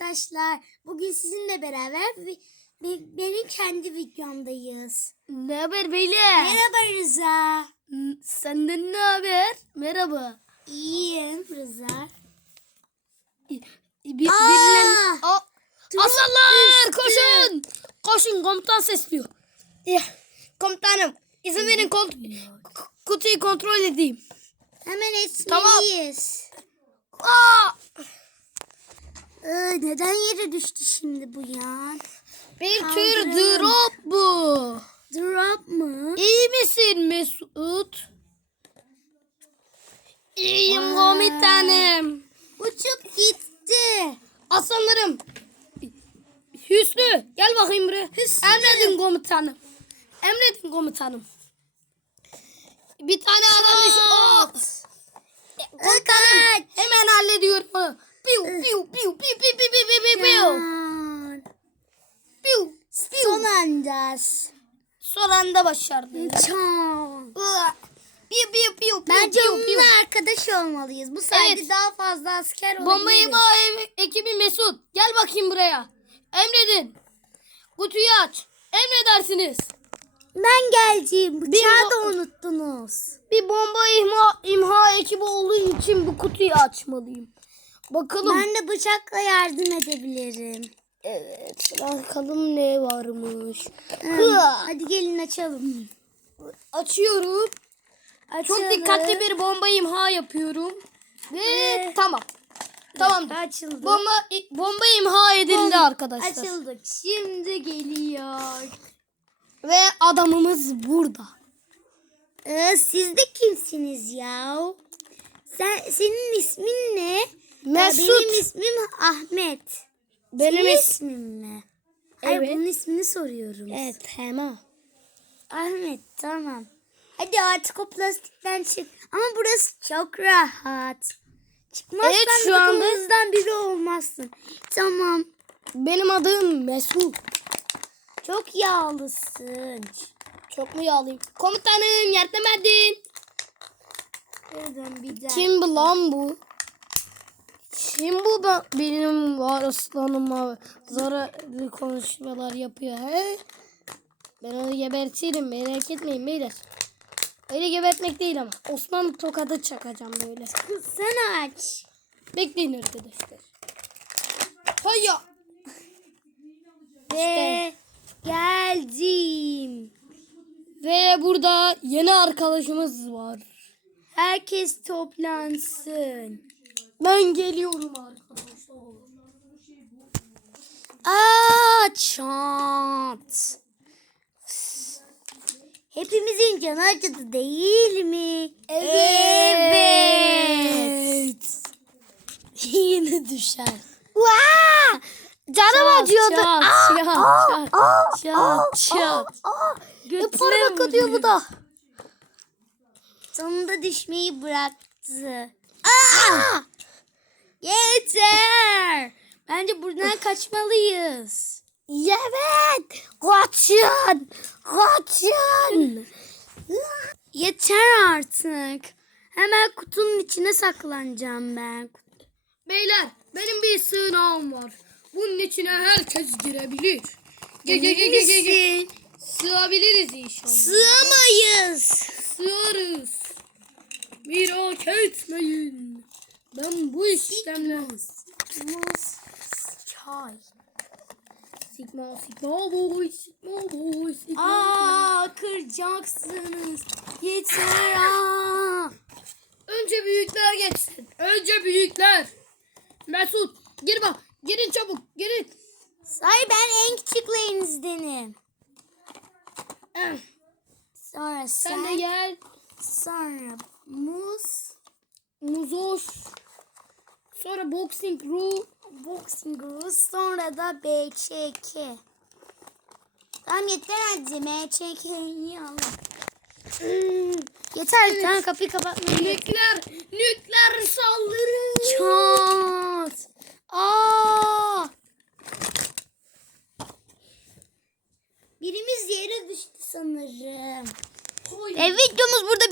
Arkadaşlar bugün sizinle beraber bi- bi- benim kendi videomdayız. Ne haber beyler? Merhaba Rıza. Senden ne haber? Merhaba. İyiyim Rıza. Bir, Aslanlar koşun. Koşun komutan sesliyor. Ya, komutanım izin verin kont kutuyu kontrol edeyim. Hemen etmeliyiz. Aa! Ee, neden yere düştü şimdi bu ya? Bir tür drop bu. Drop mu? İyi misin Mesut? İyiyim komutanım. Uçup gitti. Aslanlarım. Hüsnü gel bakayım buraya. Hüsnü. Emredin komutanım. Emredin komutanım. Bir tane adam iş... anda. Son anda başardı. Can. Uaa. Piu piu piu Bence onunla arkadaş olmalıyız. Bu sayede Evet. daha fazla asker Bomba olabiliriz. imha ev- ekibi Mesut. Gel bakayım buraya. Emredin. Kutuyu aç. Emredersiniz. Ben geleceğim. Bıçağı da unuttunuz. Bir bomba imha, imha ekibi olduğu için bu kutuyu açmalıyım. Bakalım. Ben de bıçakla yardım edebilirim. Evet. Bakalım ne varmış. Hmm, Hadi gelin açalım. Açıyorum. Çok Açalım. dikkatli bir bomba imha yapıyorum. Ve Ve- tamam. Tamam. Açıldı. Bomba bomba imha edildi arkadaşlar. Açıldık. Şimdi geliyor. Ve adamımız burada. Ee, siz de kimsiniz ya? Sen, senin ismin ne? Ee, Mesut. Benim ismim Ahmet. Benim Senin is- ismin mi? Hayır Evet. bunun ismini soruyorum. Evet tamam. Ahmet tamam. Hadi artık o plastikten çık. Ama burası çok rahat. Çıkmazsan Evet, şu anda- biri olmazsın. Tamam. Benim adım Mesut. Çok yağlısın. Çok mu yağlıyım? Komutanım yardım edin. Kim bu lan bu? Kim bu ben, benim var aslanıma zararlı konuşmalar yapıyor he? Ben onu gebertirim merak etmeyin beyler. Öyle gebertmek değil ama. Osman tokadı çakacağım böyle. Sen aç. Bekleyin arkadaşlar. Hayya. Ve geldim. Ve burada yeni arkadaşımız var. Herkes toplansın. Ben geliyorum arkadaşlar. Aa çant. Hepimizin canı acıdı değil mi? Evet. Yine düşer. Vaa! Canım acıyordu. Çat, Aa, çat, aa, çat, çat, çat. Ne Götüne parmak atıyor bu da. Sonunda düşmeyi bıraktı. Aa! Yeter. Bence buradan kaçmalıyız. Evet. Kaçın. Kaçın. Yeter artık. Hemen kutunun içine saklanacağım ben. Beyler benim bir sığınağım var. Bunun içine herkes girebilir. Ge ge ge ge ge? Sığabiliriz inşallah. Sığamayız. Sığarız. Merak etmeyin. Ben bu işlemle... Muz, çay. Sigma sigma boy sigma boy sigma boy. Aa kıracaksınız. Yeter aa. Önce büyükler geçsin. Önce büyükler. Mesut gir bak. Girin çabuk. Girin. Say ben en küçüklerinizdenim. Eh, Sonra sen, Sen de gel. sonra muz, Muzoş. Sonra Boxing Rule. Boxing Rule. Sonra da BÇK. Tamam yeter hadi. BÇK'yi alalım. Hmm. Yeter evet. tamam kapıyı kapatmayın. Nükleer, nükleer saldırı. Çat. Aa. Birimiz yere düştü sanırım. Oy. Ve videomuz burada